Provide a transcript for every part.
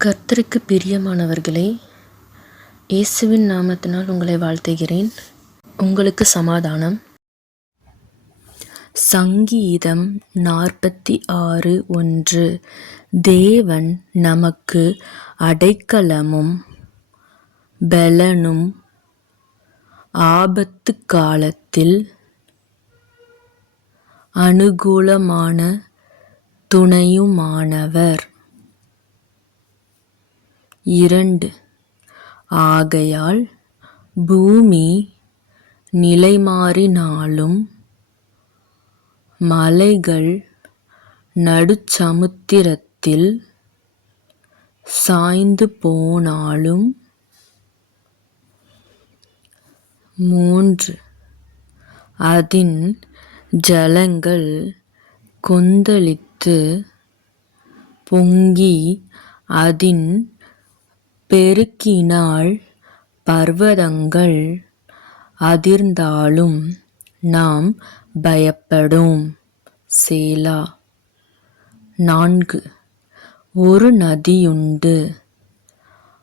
கர்த்தருக்கு பிரியமானவர்களே, இயேசுவின் நாமத்தினால் உங்களை வாழ்த்துகிறேன். உங்களுக்கு சமாதானம். சங்கீதம் 46:1. தேவன் நமக்கு அடைக்கலமும் பெலனும் ஆபத்து காலத்தில் அனுகூலமான துணையுமானவர். 2. ஆகையால் பூமி நிலைமாறினாலும் மலைகள் நடுச்சமுத்திரத்தில் சாய்ந்து போனாலும். 3. அதின் ஜலங்கள் கொந்தளித்து பொங்கி அதின் பெருக்கினால் பர்வதங்கள் அதிர்ந்தாலும் நாம் பயப்படோம். சேலா. 4. ஒரு நதியுண்டு,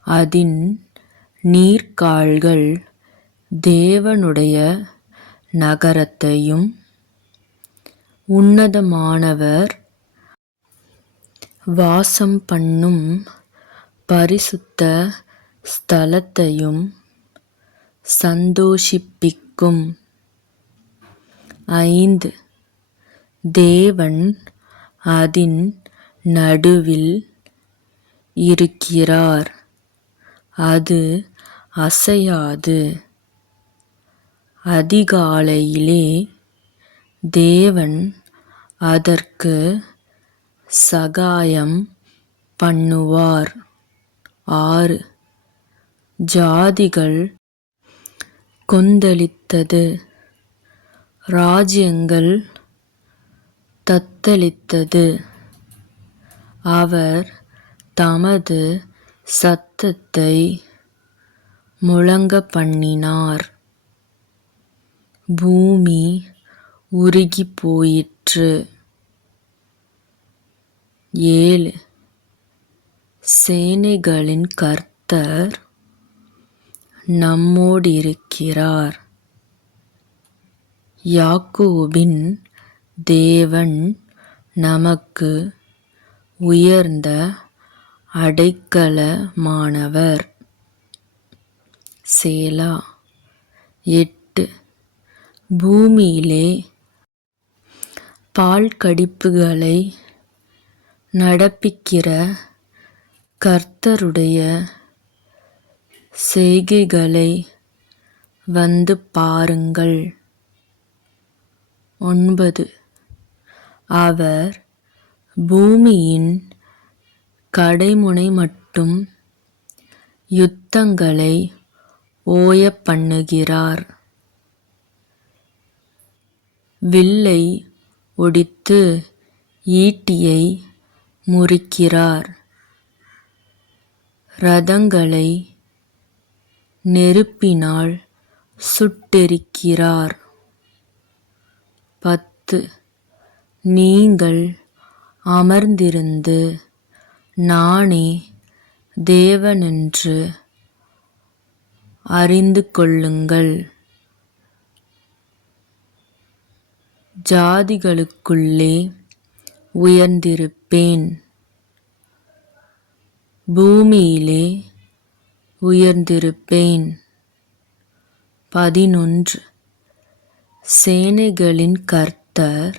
அதின் நீர்க்கால்கள் தேவனுடைய நகரத்தையும் உன்னதமானவர் வாசம் பண்ணும் பரிசுத்த ஸ்தலத்தையும் சந்தோஷிப்பிக்கும். 5. தேவன் அதின் நடுவில் இருக்கிறார், அது அசையாது. அதிகாலையிலே தேவன் அதற்கு சகாயம் பண்ணுவார். 6. ஜாதிகள் கொந்தளித்தது, ராஜ்யங்கள் தத்தளித்தது. அவர் தமது சத்தத்தை முழங்கப் பண்ணினார், பூமி உருகிப் போயிற்று. 7. சேனைகளின் கர்த்தர் நம்மோடிருக்கிறார், யாக்கோபின் தேவன் நமக்கு உயர்ந்த அடைக்கலமானவர். சேலா. 8. பூமியிலே பாழ்கடிப்புகளை நடப்பிக்கிற கர்த்தருடைய செய்கைகளை வந்து பாருங்கள். 9. அவர் பூமியின் கடைமுனை மட்டும் யுத்தங்களை ஓயப் பண்ணுகிறார், வில்லை ஒடித்து ஈட்டியை முறிக்கிறார், இரதங்களை நெருப்பினால் சுட்டெரிக்கிறார். 10. நீங்கள் அமர்ந்திருந்து நானே தேவனென்று அறிந்து கொள்ளுங்கள், ஜாதிகளுக்குள்ளே உயர்ந்திருப்பேன், பூமியிலே உயர்ந்திருப்பேன். 11. சேனைகளின் கர்த்தர்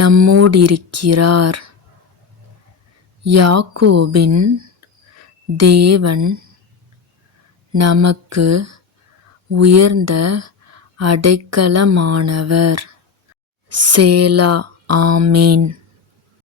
நம்மோடிருக்கிறார், யாக்கோபின் தேவன் நமக்கு உயர்ந்த அடைக்கலமானவர். சேலா. ஆமேன்.